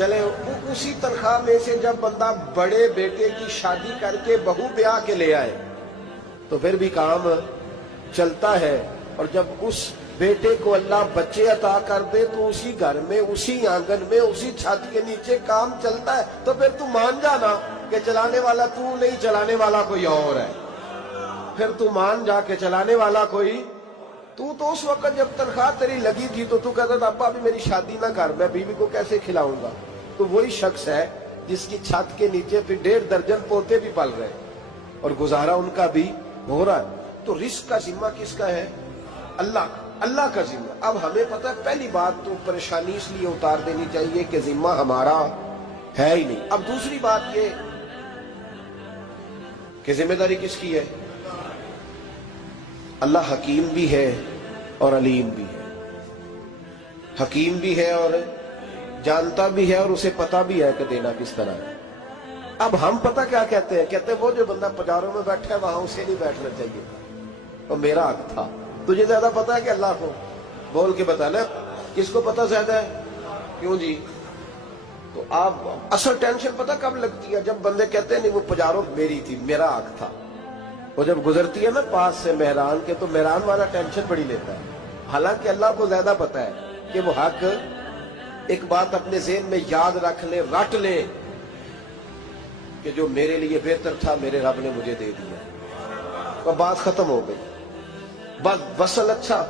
چلے اسی تنخواہ میں سے جب بندہ بڑے بیٹے کی شادی کر کے بہو بیاہ کے لے آئے تو پھر بھی کام چلتا ہے، اور جب اس بیٹے کو اللہ بچے عطا کر دے تو اسی گھر میں، اسی آنگن میں، اسی چھت کے نیچے کام چلتا ہے، تو پھر تو مان جانا کہ چلانے والا تو نہیں، چلانے والا کوئی اور ہے۔ پھر تو مان جا کے چلانے والا کوئی تو اس وقت جب تنخواہ تیری لگی تھی تو کہتا تھا ابا ابھی میری شادی نہ کر، میں بیوی کو کیسے کھلاؤں گا؟ تو وہی شخص ہے جس کی چھت کے نیچے پھر 1.5 درجن پوتے بھی پل رہے اور گزارا ان کا بھی ہو رہا ہے۔ تو رزق کا ذمہ کس کا ہے؟ اللہ کا، اللہ کا ذمہ۔ اب ہمیں پتہ ہے پہلی بات تو پریشانی اس لیے اتار دینی چاہیے کہ ذمہ ہمارا ہے ہی نہیں۔ اب دوسری بات یہ کہ ذمہ داری کس کی ہے؟ اللہ حکیم بھی ہے اور علیم بھی ہے، حکیم بھی ہے اور جانتا بھی ہے، اور اسے پتہ بھی ہے کہ دینا کس طرح ہے۔ اب ہم پتہ کیا کہتے ہیں؟ کہتے ہیں وہ جو بندہ پجاروں میں بیٹھا ہے وہاں اسے نہیں بیٹھنا چاہیے، اور میرا حق تھا۔ تجھے زیادہ پتہ ہے کہ اللہ کو؟ بول کے بتا نا، کس کو پتہ زیادہ ہے؟ کیوں جی؟ تو آپ اصل ٹینشن پتہ کب لگتی ہے؟ جب بندے کہتے ہیں نہیں وہ پجاروں میری تھی، میرا حق تھا۔ وہ جب گزرتی ہے نا پاس سے مہران کے تو مہران والا ٹینشن بڑی لیتا ہے، حالانکہ اللہ کو زیادہ پتہ ہے کہ وہ حق۔ ایک بات اپنے ذہن میں یاد رکھ لیں، رٹ لیں کہ جو میرے لیے بہتر تھا میرے رب نے مجھے دے دیا، تو بات ختم ہو گئی۔ بس وصل اچھا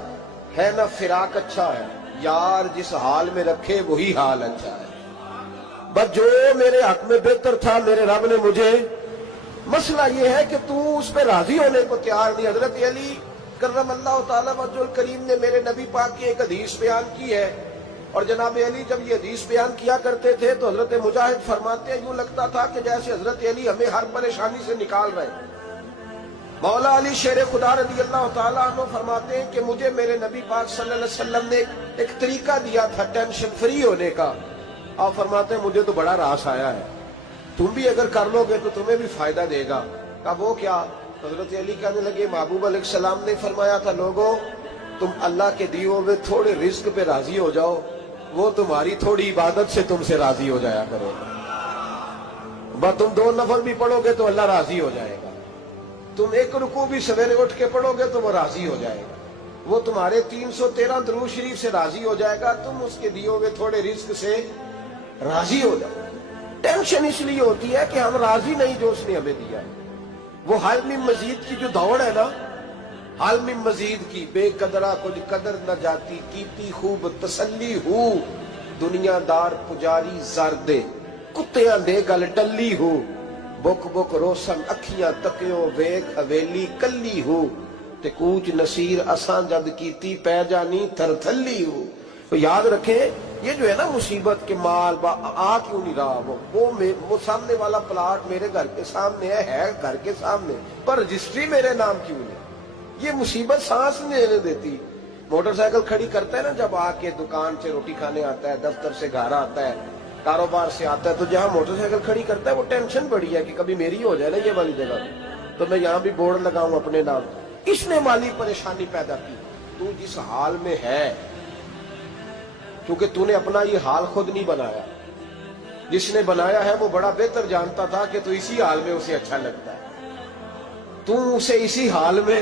ہے نہ فراق اچھا ہے، یار جس حال میں رکھے وہی حال اچھا ہے۔ بس جو میرے حق میں بہتر تھا میرے رب نے مجھے، مسئلہ یہ ہے کہ تو اس پہ راضی ہونے کو تیار نہیں۔ حضرت علی کرم اللہ تعالیٰ وجہ الکریم نے میرے نبی پاک کی ایک حدیث بیان کی ہے، اور جناب علی جب یہ حدیث بیان کیا کرتے تھے تو حضرت مجاہد فرماتے ہیں یوں لگتا تھا کہ جیسے حضرت علی ہمیں ہر پریشانی سے نکال رہے ہیں۔ مولا علی شیر خدا رضی اللہ تعالیٰ عنہ فرماتے ہیں کہ مجھے میرے نبی پاک صلی اللہ علیہ وسلم نے ایک طریقہ دیا تھا ٹینشن فری ہونے کا۔ آپ فرماتے ہیں مجھے تو بڑا راس آیا ہے، تم بھی اگر کر لو گے تو تمہیں بھی فائدہ دے گا۔ کہا وہ کیا؟ حضرت علی کہنے لگے محبوب علیہ السلام نے فرمایا تھا لوگوں تم اللہ کے دیے ہوئے تھوڑے رزق پہ راضی ہو جاؤ، وہ تمہاری تھوڑی عبادت سے تم سے راضی ہو جایا کرو گا۔ بس تم 2 نفل بھی پڑھو گے تو اللہ راضی ہو جائے گا، تم 1 رکوع بھی سویرے اٹھ کے پڑھو گے تو وہ راضی ہو جائے گا، وہ تمہارے 313 درود شریف سے راضی ہو جائے گا، تم اس کے دیے ہوئے تھوڑے رزق سے راضی ہو جاؤ۔ ٹینشن اس لیے ہوتی ہے کہ ہم راضی نہیں جو اس نے ہمیں دیا ہے۔ وہ حال میں مزید کی جو دوڑ ہے نا، حال میں مزید کی، بے قدرہ کچھ قدر نہ جاتی، کیتی خوب تسلی ہو، دنیا دار پجاری زردے، کتیاں دے گل ٹلی ہو، بک بک روشن اکھیاں تکیوں ویک حویلی کلی ہو، تے کوچ نصیر اساں جد کیتی پہ جانی تھر تھلی ہو۔ تو یاد رکھیں یہ جو ہے نا مصیبت کے مال آ کیوں نہیں رہا، وہ سامنے والا پلاٹ میرے گھر کے سامنے ہے گھر کے سامنے، پر رجسٹری میرے نام کیوں نہیں؟ یہ مصیبت سانس نہیں لینے دیتی۔ موٹر سائیکل کھڑی کرتا ہے نا جب آ کے دکان سے روٹی کھانے آتا ہے، دفتر سے گھر آتا ہے، کاروبار سے آتا ہے، تو جہاں موٹر سائیکل کھڑی کرتا ہے وہ ٹینشن بڑی ہے کہ کبھی میری ہو جائے نا یہ والی جگہ، تو میں یہاں بھی بورڈ لگاؤں اپنے نام۔ اس نے مالی پریشانی پیدا کی۔ تو جس حال میں ہے، کیونکہ تو نے اپنا یہ حال خود نہیں بنایا، جس نے بنایا ہے وہ بڑا بہتر جانتا تھا کہ تو اسی حال میں اسے اچھا لگتا ہے۔ تو اسے اسی حال میں،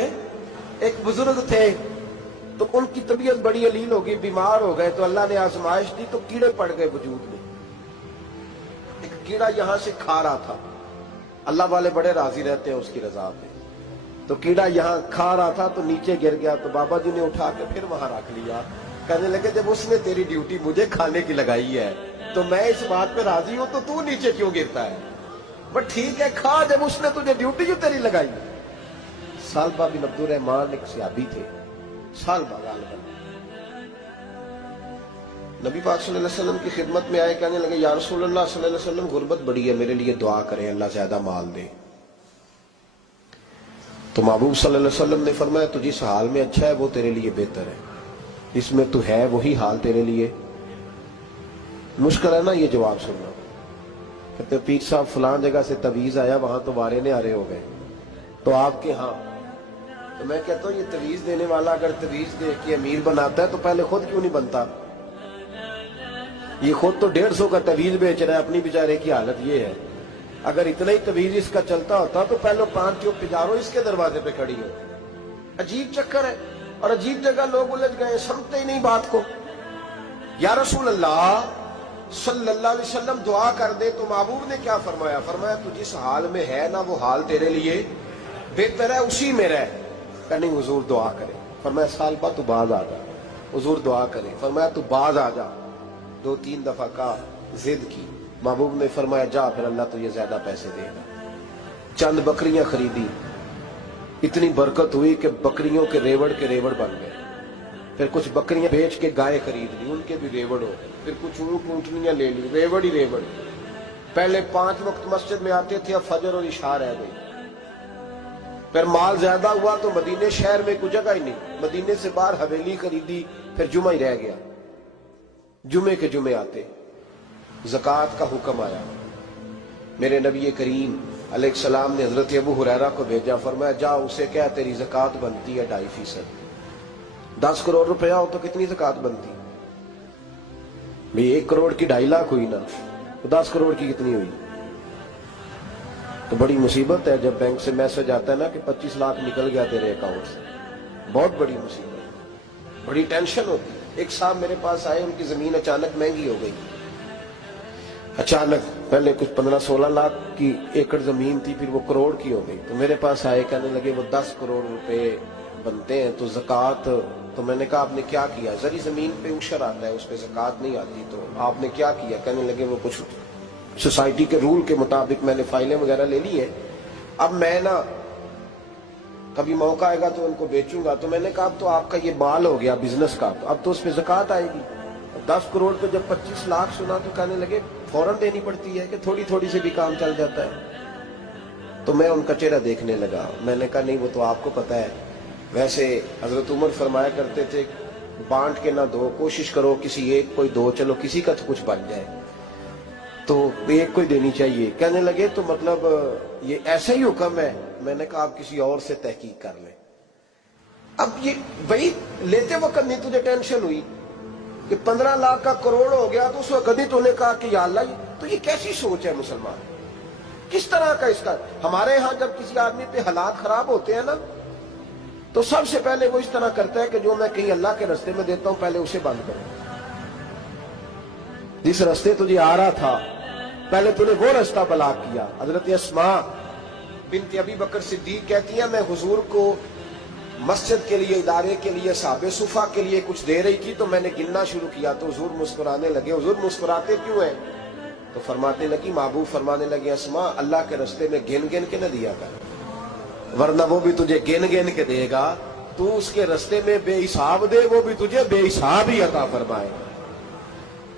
ایک بزرگ تھے تو ان کی طبیعت بڑی علیل ہو گئی، بیمار ہو گئے، تو اللہ نے آزمائش دی تو کیڑے پڑ گئے وجود میں۔ ایک کیڑا یہاں سے کھا رہا تھا، اللہ والے بڑے راضی رہتے ہیں اس کی رضا پہ، تو کیڑا یہاں کھا رہا تھا تو نیچے گر گیا، تو بابا جی نے اٹھا کے پھر وہاں رکھ لیا، کہنے لگے جب اس نے تیری ڈیوٹی مجھے کھانے کی لگائی ہے تو میں اس بات پہ راضی ہوں، تو نیچے کیوں گرتا ہے؟ بس ٹھیک ہے کھا، جب اس نے تجھے ڈیوٹی جو تیری لگائی۔ سالبہ بن عبد الرحمان ایک صحابی تھے، سالبہ غالباً، نبی پاک صلی اللہ علیہ وسلم کی خدمت میں آئے، کہنے لگے یا رسول اللہ صلی اللہ علیہ وسلم غربت بڑی ہے، میرے لیے دعا کریں اللہ زیادہ مال دے۔ تو محبوب صلی اللہ علیہ وسلم نے فرمایا تو جس حال میں اچھا ہے وہ تیرے لیے بہتر ہے، جس میں تو ہے وہی حال تیرے لیے۔ مشکل ہے نا یہ جواب سننا؟ کہتے پیر صاحب فلان جگہ سے تویز آیا، وہاں تو وارے نے آرے ہو گئے، تو آپ کے ہاں؟ تو میں کہتا ہوں یہ تویز دینے والا اگر تویز دے کے امیر بناتا ہے تو پہلے خود کیوں نہیں بنتا؟ یہ خود تو 150 کا طویز بیچ رہا ہے, اپنی بیچارے کی حالت یہ ہے. اگر اتنا ہی طویز اس کا چلتا ہوتا تو پہلے 5 جو پجاروں اس کے دروازے پہ کھڑی ہو. عجیب چکر ہے اور عجیب جگہ لوگ الجھ گئے, سمجھتے ہی نہیں بات کو. یا رسول اللہ صلی اللہ علیہ وسلم دعا کر دے تو محبوب نے کیا فرمایا؟ فرمایا تو جس حال میں ہے نا وہ حال تیرے لیے بہتر ہے, اسی میں رہ. کہ نہیں حضور دعا کرے. فرمایا سال بعد تو باز آ جا. حضور دعا کرے. فرمایا تو باز آ جا. 2-3 دفعہ کا ضد کی. محبوب نے فرمایا جا پھر اللہ تجھے زیادہ پیسے دے گا. چند بکریاں خریدی, اتنی برکت ہوئی کہ بکریوں کے ریوڑ بن گئے. پھر کچھ بکریاں بیچ کے گائے خرید لی, ان کے بھی ریوڑ ہو. پھر کچھ اونٹ اونٹنیاں لے لی, ریوڑ ہی ریوڑ. پہلے 5 وقت مسجد میں آتے تھے, اب فجر اور عشاء رہ گئی. پھر مال زیادہ ہوا تو مدینے شہر میں کوئی جگہ ہی نہیں, مدینے سے باہر حویلی خریدی, پھر جمعہ ہی رہ گیا. جمعے کے جمعے آتے. زکوٰۃ کا حکم آیا. میرے نبی کریم علیہ السلام نے حضرت ابو ہریرہ کو بھیجا. فرمایا جا اسے کہہ تیری زکوٰۃ بنتی ہے 2.5%. 10 کروڑ روپیہ ہو تو کتنی زکوٰۃ بنتی؟ بھئی 1 کروڑ کی 2.5 لاکھ ہوئی نا, تو 10 کروڑ کی کتنی ہوئی؟ تو بڑی مصیبت ہے جب بینک سے میسج آتا ہے نا کہ 25 لاکھ نکل گیا تیرے اکاؤنٹ سے. بہت بڑی مصیبت, بڑی ٹینشن ہوتی. ایک صاحب میرے پاس آئے, ان کی زمین اچانک مہنگی ہو گئی. اچانک پہلے کچھ 15-16 لاکھ کی ایکڑ زمین تھی, پھر وہ کروڑ کی ہو گئی. تو میرے پاس آئے, کہنے لگے وہ 10 کروڑ روپے بنتے ہیں تو زکوٰۃ. تو میں نے کہا آپ نے کیا کیا؟ زری زمین پہ عشر آتا ہے, اس پہ زکوٰۃ نہیں آتی, تو آپ نے کیا کیا؟ کہنے لگے وہ کچھ سوسائٹی کے رول کے مطابق میں نے فائلیں وغیرہ لے لی ہیں, اب میں نا کبھی موقع آئے گا تو ان کو بیچوں گا. تو میں نے کہا اب تو آپ کا یہ مال ہو گیا بزنس کا, تو اب تو اس پہ زکوٰۃ آئے گی. 10 کروڑ پہ جب 25 لاکھ سنا تو کہنے لگے فوراً دینی پڑتی ہے کہ تھوڑی تھوڑی سے بھی کام چل جاتا ہے. تو میں ان کا چہرہ دیکھنے لگا. میں نے کہا نہیں وہ تو آپ کو پتا ہے, ویسے حضرت عمر فرمایا کرتے تھے بانٹ کے نہ دو, کوشش کرو کسی ایک کوئی دو, چلو کسی کا تو کچھ بن جائے. تو ایک کوئی دینی چاہیے. کہنے لگے تو مطلب یہ ایسا ہی حکم ہے؟ میں نے کہا آپ کسی اور سے تحقیق کر لیں. اب یہ بھائی لیتے وقت نہیں تجھے ٹینشن ہوئی کہ 15 لاکھ کا کروڑ ہو گیا, تو اس وقت کبھی تو نے کہا کہ یا اللہ تو یہ کیسی سوچ ہے مسلمان, کس طرح کا اس کا. ہمارے ہاں جب کسی آدمی پہ حالات خراب ہوتے ہیں نا تو سب سے پہلے وہ اس طرح کرتا ہے کہ جو میں کہیں اللہ کے رستے میں دیتا ہوں پہلے اسے بند کروں. جس رستے تجھے آ رہا تھا پہلے تو نے وہ رستہ بلاک کیا. حضرت اسماء بنت ابی بکر صدیق کہتی ہیں میں حضور کو مسجد کے لیے, ادارے کے لیے, صحابہ صفہ کے لیے کچھ دے رہی تھی, تو میں نے گننا شروع کیا تو حضور مسکرانے لگے. حضور مسکراتے کیوں ہیں؟ تو فرمانے لگی, محبوب فرمانے لگے اسماء اللہ کے رستے میں گن گن کے نہ دیا کر, ورنہ وہ بھی تجھے گن گن کے دے گا. تو اس کے رستے میں بے حساب دے, وہ بھی تجھے بے حساب ہی عطا فرمائے.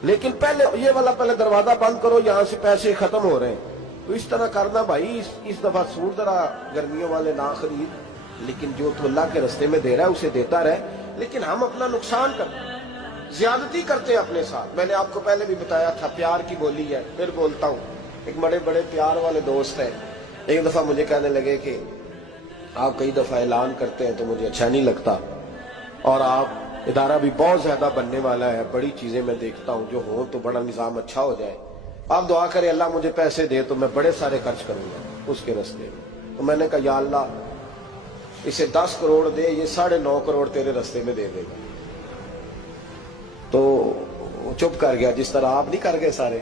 لیکن پہلے یہ والا پہلے دروازہ بند کرو, یہاں سے پیسے ختم ہو رہے ہیں. تو اس طرح کرنا بھائی. اس دفعہ سوٹ ذرا گرمیوں والے نہ خرید, لیکن جو تو اللہ کے رستے میں دے رہا ہے اسے دیتا رہے. لیکن ہم اپنا نقصان کرتے ہیں, زیادتی کرتے ہیں اپنے ساتھ. میں نے آپ کو پہلے بھی بتایا تھا پیار کی بولی ہے, پھر بولتا ہوں. ایک بڑے بڑے پیار والے دوست ہیں, ایک دفعہ مجھے کہنے لگے کہ آپ کئی دفعہ اعلان کرتے ہیں تو مجھے اچھا نہیں لگتا, اور آپ ادارہ بھی بہت زیادہ بننے والا ہے, بڑی چیزیں میں دیکھتا ہوں جو ہوں تو بڑا نظام اچھا ہو جائے, آپ دعا کریں اللہ مجھے پیسے دے تو میں بڑے سارے خرچ کروں گا اس کے رستے میں. تو میں نے کہا یا اللہ اسے 10 کروڑ دے, یہ 9.5 کروڑ تیرے رستے میں دے دے گا. تو چپ کر گیا, جس طرح آپ نہیں کر گئے سارے,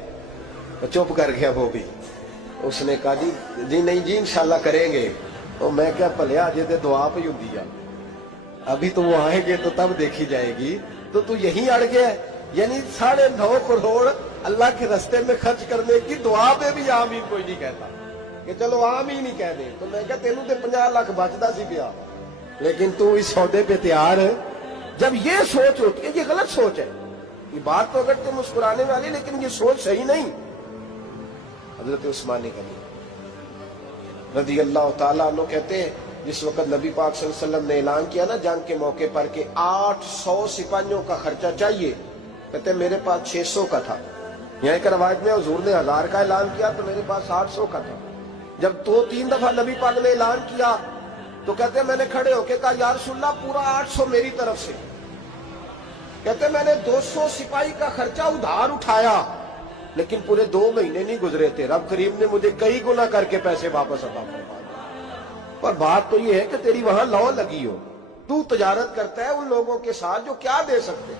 چپ کر گیا وہ بھی. اس نے کہا جی نہیں جی انشاءاللہ کریں گے. تو میں کیا پلیا جی دعا پہ ہی ہوں, ابھی تو وہ آئیں گے تو تب دیکھی جائے گی. تو یہیں اڑ گیا, یعنی 9.5 کروڑ اللہ کے رستے میں خرچ کرنے کی دعا پہ بھی آمین کوئی نہیں کہتا کہ چلو آمین ہی کہہ دیں. تو میں کہا تینوں تے 50 لاکھ بچتا سی پیا, لیکن تو اس سودے پہ تیار ہے. جب یہ سوچ ہوتی ہے, یہ غلط سوچ ہے. یہ بات تو اگر تم مسکرانے والی, لیکن یہ سوچ صحیح نہیں. حضرت عثمان غنی رضی اللہ تعالیٰ عنہ کہتے ہیں جس وقت نبی پاک صلی اللہ علیہ وسلم نے اعلان کیا نا جنگ کے موقع پر کہ 800 سپاہیوں کا خرچہ چاہیے, کہتے ہیں میرے پاس 600 کا تھا. یہاں ایک روایت میں حضور نے 1000 کا اعلان کیا تو میرے پاس 800 کا تھا. جب 2-3 دفعہ نبی پاک نے اعلان کیا تو کہتے ہیں میں نے کھڑے ہو کے کہا یا رسول اللہ پورا 800 میری طرف سے. کہتے میں نے 200 سپاہی کا خرچہ ادھار اٹھایا لیکن پورے 2 مہینے نہیں گزرے تھے، رب کریم نے مجھے کئی گنا کر کے پیسے واپس عطا فرما دیے۔ اور بات تو یہ ہے کہ تیری وہاں لو لگی ہو، تو تجارت کرتا ہے ان لوگوں کے ساتھ جو کیا دے سکتے۔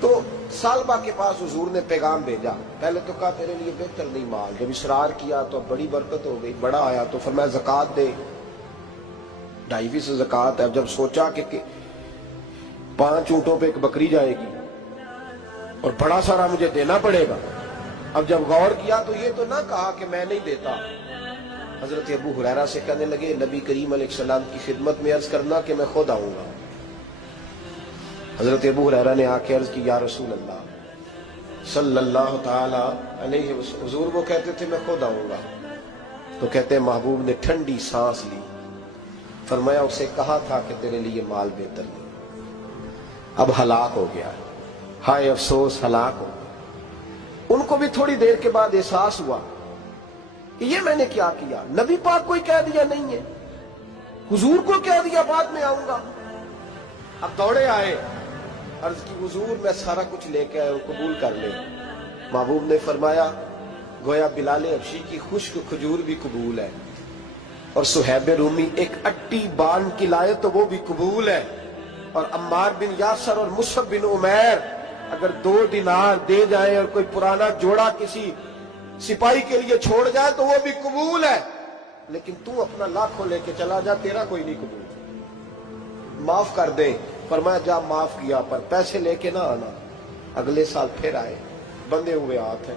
تو سالبہ کے پاس حضور نے پیغام بھیجا، پہلے تو کہا تیرے لیے بہتر نہیں مال، جب اصرار کیا تو بڑی برکت ہو گئی، بڑا آیا تو فرمایا زکوٰۃ دے، 2.5 زکوٰۃ ہے۔ جب سوچا کہ 5 اونٹوں پہ ایک بکری جائے گی اور بڑا سارا مجھے دینا پڑے گا، اب جب غور کیا تو یہ تو نہ کہا کہ میں نہیں دیتا۔ حضرت ابو ہریرہ سے کہنے لگے نبی کریم علیہ السلام کی خدمت میں عرض کرنا کہ میں خود آؤں گا۔ حضرت ابو ہریرہ نے آ کے عرض کی یا رسول اللہ صلی اللہ تعالی علیہ وسلم، حضور وہ کہتے تھے میں خود آؤں گا، تو کہتے ہیں محبوب نے ٹھنڈی سانس لی، فرمایا اسے کہا تھا کہ تیرے لیے مال بہتر نہیں، اب ہلاک ہو گیا، ہائے افسوس ہلاک ہو گیا۔ ان کو بھی تھوڑی دیر کے بعد احساس ہوا کہ یہ میں نے کیا کیا، نبی پاک کو ہی کہہ دیا نہیں ہے، حضور کو کہہ دیا بعد میں آؤں گا۔ اب دوڑے آئے، عرض کی حضور میں سارا کچھ لے کے آئے ہوں، قبول کر لیں۔ محبوب نے فرمایا گویا بلال حبشی کی خشک کھجور بھی قبول ہے، اور صہیب رومی ایک اٹی باندھ کی لائے تو وہ بھی قبول ہے، اور عمار بن یاسر اور مصعب بن عمیر اگر 2 دینار دے جائیں اور کوئی پرانا جوڑا کسی سپاہی کے لیے چھوڑ جائے تو وہ بھی قبول ہے، لیکن تو اپنا لاکھوں لے کے چلا جا، تیرا کوئی نہیں قبول، معاف کر دے۔ فرمایا جا معاف کیا، پر پیسے لے کے نہ آنا۔ اگلے سال پھر آئے، بندے ہوئے ہاتھ ہیں،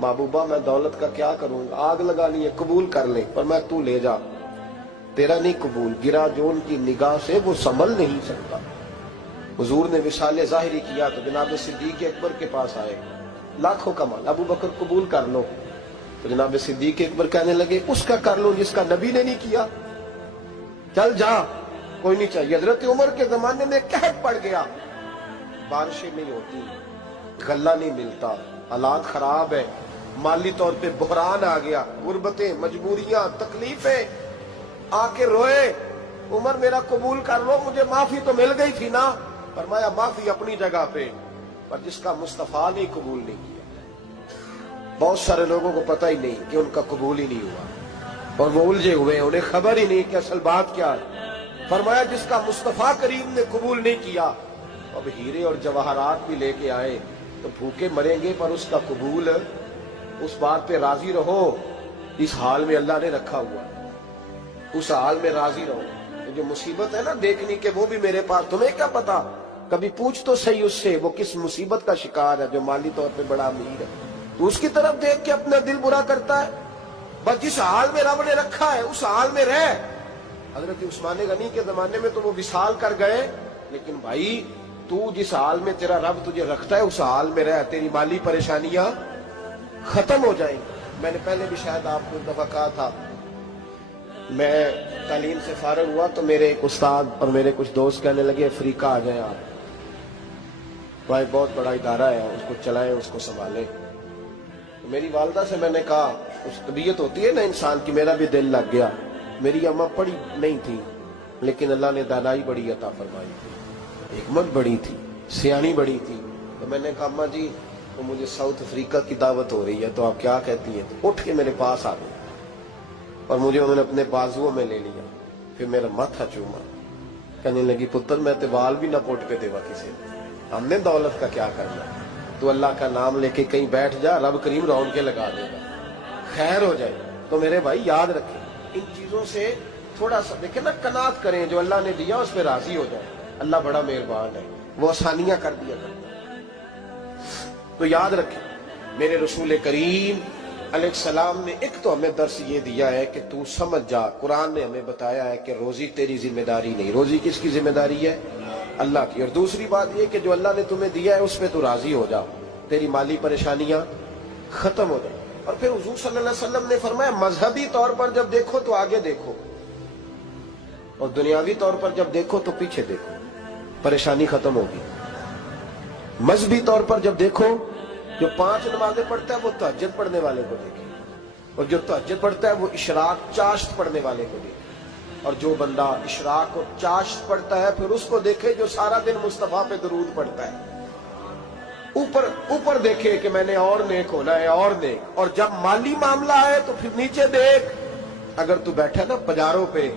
محبوبہ میں دولت کا کیا کروں گا، آگ لگا لیے، قبول کر لے، فرمایا تو لے جا، تیرا نہیں قبول، گرا جو ان کی نگاہ سے وہ سنبھل نہیں سکتا۔ حضور نے وصال ظاہری کیا تو جناب صدیق اکبر کے پاس آئے، لاکھوں کا مال، ابو بکر قبول کر لو، تو جناب صدیق اکبر کہنے لگے اس کا کر لو جس کا نبی نے نہیں کیا، چل جا کوئی نہیں چاہیے۔ حضرت عمر کے زمانے میں قحط پڑ گیا، بارشیں نہیں ہوتی، غلہ نہیں ملتا، حالات خراب ہے، مالی طور پہ بحران آ گیا، غربتیں، مجبوریاں، تکلیفیں، آ کے روئے، عمر میرا قبول کر لو، مجھے معافی تو مل گئی تھی نا۔ فرمایا معافی اپنی جگہ پہ، پر جس کا مصطفیٰ نے قبول نہیں کیا۔ بہت سارے لوگوں کو پتہ ہی نہیں کہ ان کا قبول ہی نہیں ہوا، اور وہ الجھے ہوئے، انہیں خبر ہی نہیں کہ اصل بات کیا ہے۔ فرمایا جس کا مصطفیٰ کریم نے قبول نہیں کیا، اب ہیرے اور جواہرات بھی لے کے آئے تو بھوکے مریں گے، پر اس کا قبول، اس بات پہ راضی رہو، اس حال میں اللہ نے رکھا ہوا، اس حال میں راضی رہو۔ جو مصیبت ہے نا دیکھنی کہ وہ بھی میرے پاس، تمہیں کیا پتا، کبھی پوچھ تو صحیح اس سے وہ کس مصیبت کا شکار ہے، جو مالی طور پہ بڑا امیر ہے، تو اس کی طرف دیکھ کے اپنا دل برا کرتا ہے۔ بس جس حال میں رب نے رکھا ہے اس حال میں رہ۔ حضرت عثمان غنی کے زمانے میں تو وہ وصال کر گئے، لیکن بھائی تو جس حال میں تیرا رب تجھے رکھتا ہے اس حال میں رہ، تیری مالی پریشانیاں ختم ہو جائیں۔ میں نے پہلے بھی شاید آپ کو ایک دفعہ کہا تھا، میں تعلیم سے فارغ ہوا تو میرے ایک استاد اور میرے کچھ دوست کہنے لگے افریقہ آ جائیں آپ، وہاں ایک بہت بڑا ادارہ ہے، اس کو چلائیں، اس کو سنبھالیں۔ میری والدہ سے میں نے کہا، اس طبیعت ہوتی ہے نا انسان کی، میرا بھی دل لگ گیا۔ میری اماں پڑھی نہیں تھی لیکن اللہ نے دانائی بڑی عطا فرمائی تھی، حکمت بڑی تھی، سیانی بڑی تھی۔ تو میں نے کہا اماں جی تو مجھے ساؤتھ افریقہ کی دعوت ہو رہی ہے، تو آپ کیا کہتی ہیں؟ تو اٹھ کے میرے پاس آ گئی اور مجھے انہوں نے اپنے بازوؤں میں لے لیا، پھر میرا ماتھا چوما، کہنے لگی پتر میں تے وال بھی نہ پوٹ کے دیوا کسی، ہم نے دولت کا کیا کرنا، تو اللہ کا نام لے کے کہیں بیٹھ جا، رب کریم رون کے لگا دے گا، خیر ہو جائے۔ تو میرے بھائی یاد رکھیں ان چیزوں سے تھوڑا سا دیکھیں نا، قناعت کریں، جو اللہ نے دیا اس پہ راضی ہو جائے، اللہ بڑا مہربان ہے، وہ آسانیاں کر دیا کرتا ہے۔ تو یاد رکھیں میرے رسول کریم علیہ السلام نے ایک تو ہمیں درس یہ دیا ہے کہ تو سمجھ جا، قرآن نے ہمیں بتایا ہے کہ روزی تیری ذمہ داری نہیں، روزی کس کی ذمہ داری ہے؟ اللہ کی۔ اور دوسری بات یہ کہ جو اللہ نے تمہیں دیا ہے اس پہ تو راضی ہو جا، تیری مالی پریشانیاں ختم ہو جائیں۔ اور پھر حضور صلی اللہ علیہ وسلم نے فرمایا مذہبی طور پر جب دیکھو تو آگے دیکھو، اور دنیاوی طور پر جب دیکھو تو پیچھے دیکھو، پریشانی ختم ہوگی۔ مذہبی طور پر جب دیکھو، جو 5 نمازیں پڑھتا ہے وہ تہجد پڑھنے والے کو دیکھے، اور جو تہجد پڑھتا ہے وہ اشراق چاشت پڑھنے والے کو دیکھے، اور جو بندہ اشراق اور چاشت پڑھتا ہے پھر اس کو دیکھے جو سارا دن مصطفیٰ پہ درود پڑھتا ہے۔ اوپر اوپر دیکھے کہ میں نے اور نیک ہونا ہے اور نیک، اور جب مالی معاملہ ہے تو پھر نیچے دیکھ. اگر تو بیٹھا نا پجاروں پہ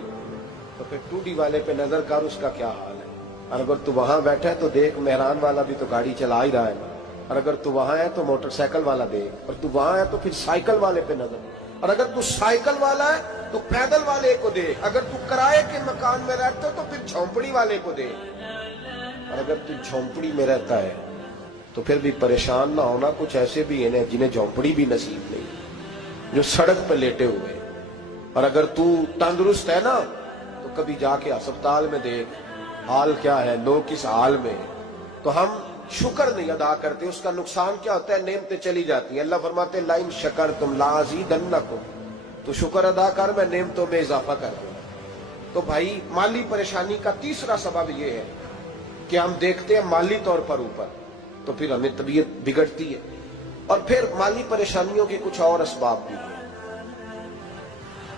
تو پھر ٹوڈی والے پہ نظر کر اس کا کیا حال ہے، اور اگر تو وہاں بیٹھا ہے تو دیکھ مہران والا بھی تو گاڑی چلا ہی رہا ہے، اور اگر تو وہاں ہے تو موٹر سائیکل والا دیکھ، اور تو وہاں ہے تو پھر سائیکل والے پہ نظر، اور اگر تو سائیکل والا ہے تو پیدل والے کو دیکھ، اگر تو کرائے کے مکان میں رہتا ہے تو پھر جھونپڑی والے کو دیکھ، اور اگر تو جھونپڑی میں رہتا ہے تو پھر بھی پریشان نہ ہونا. کچھ ایسے بھی ہیں جنہیں جھونپڑی بھی نصیب نہیں، جو سڑک پہ لیٹے ہوئے. اور اگر تو تندرست ہے نا تو کبھی جا کے اسپتال میں دیکھ حال کیا ہے، لوگ کس حال میں ہیں. تو ہم شکر نہیں ادا کرتے، اس کا نقصان کیا ہوتا ہے، نعمتیں چلی جاتی ہیں. اللہ فرماتے ہیں لئن شکرتم لازیدنکم، تو شکر ادا کر، میں نعمتوں میں اضافہ کر دوں. تو بھائی مالی پریشانی کا تیسرا سبب یہ ہے کہ ہم دیکھتے ہیں مالی طور پر اوپر، تو پھر ہمیں طبیعت بگڑتی ہے. اور پھر مالی پریشانیوں کے کچھ اور اسباب بھی ہیں.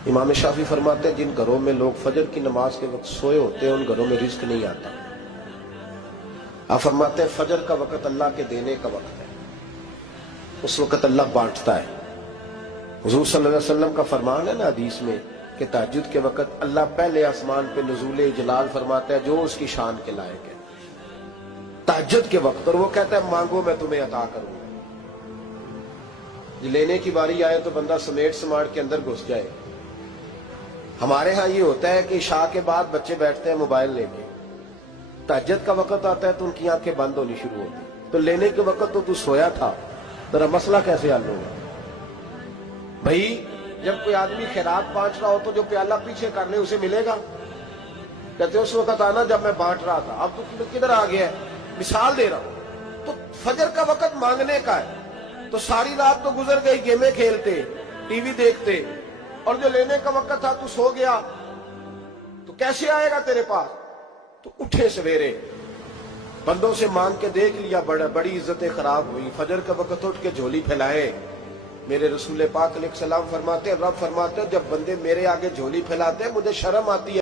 امام شافعی فرماتے ہیں جن گھروں میں لوگ فجر کی نماز کے وقت سوئے ہوتے ہیں ان گھروں میں رزق نہیں آتا. آپ فرماتے ہیں فجر کا وقت اللہ کے دینے کا وقت ہے، اس وقت اللہ بانٹتا ہے. حضور صلی اللہ علیہ وسلم کا فرمان ہے نا حدیث میں کہ تہجد کے وقت اللہ پہلے آسمان پہ نزول جلال فرماتا ہے جو اس کی شان کے لائق ہے تہجد کے وقت، اور وہ کہتا ہے مانگو میں تمہیں عطا کروں گا. لینے کی باری آئے تو بندہ سمیٹ سماٹ کے اندر گھس جائے. ہمارے ہاں یہ ہوتا ہے کہ عشاء کے بعد بچے بیٹھتے ہیں موبائل لے کے، تہجد کا وقت آتا ہے تو ان کی آنکھیں بند ہونی شروع ہوتی، تو لینے کے وقت تو سویا تھا، ذرا مسئلہ کیسے حل ہوگا؟ بھائی جب کوئی آدمی خیرات بانٹ رہا ہو تو جو پیالہ پیچھے کر لے اسے ملے گا؟ کہتے اس وقت آنا جب میں بانٹ رہا تھا، اب تو کدھر آ گیا ہے؟ مثال دے رہا ہوں. تو فجر کا وقت مانگنے کا ہے، تو ساری رات تو گزر گئی گیمیں کھیلتے، ٹی وی دیکھتے، اور جو لینے کا وقت تھا تو سو گیا، تو کیسے آئے گا تیرے پاس؟ تو اٹھے سویرے بندوں سے مانگ کے دیکھ لیا، بڑی عزتیں خراب ہوئی. فجر کا وقت اٹھ کے جھولی پھیلائے. میرے رسول پاک علیہ السلام فرماتے ہیں، رب فرماتے ہیں جب بندے میرے آگے جھولی پھیلاتے ہیں مجھے شرم آتی ہے.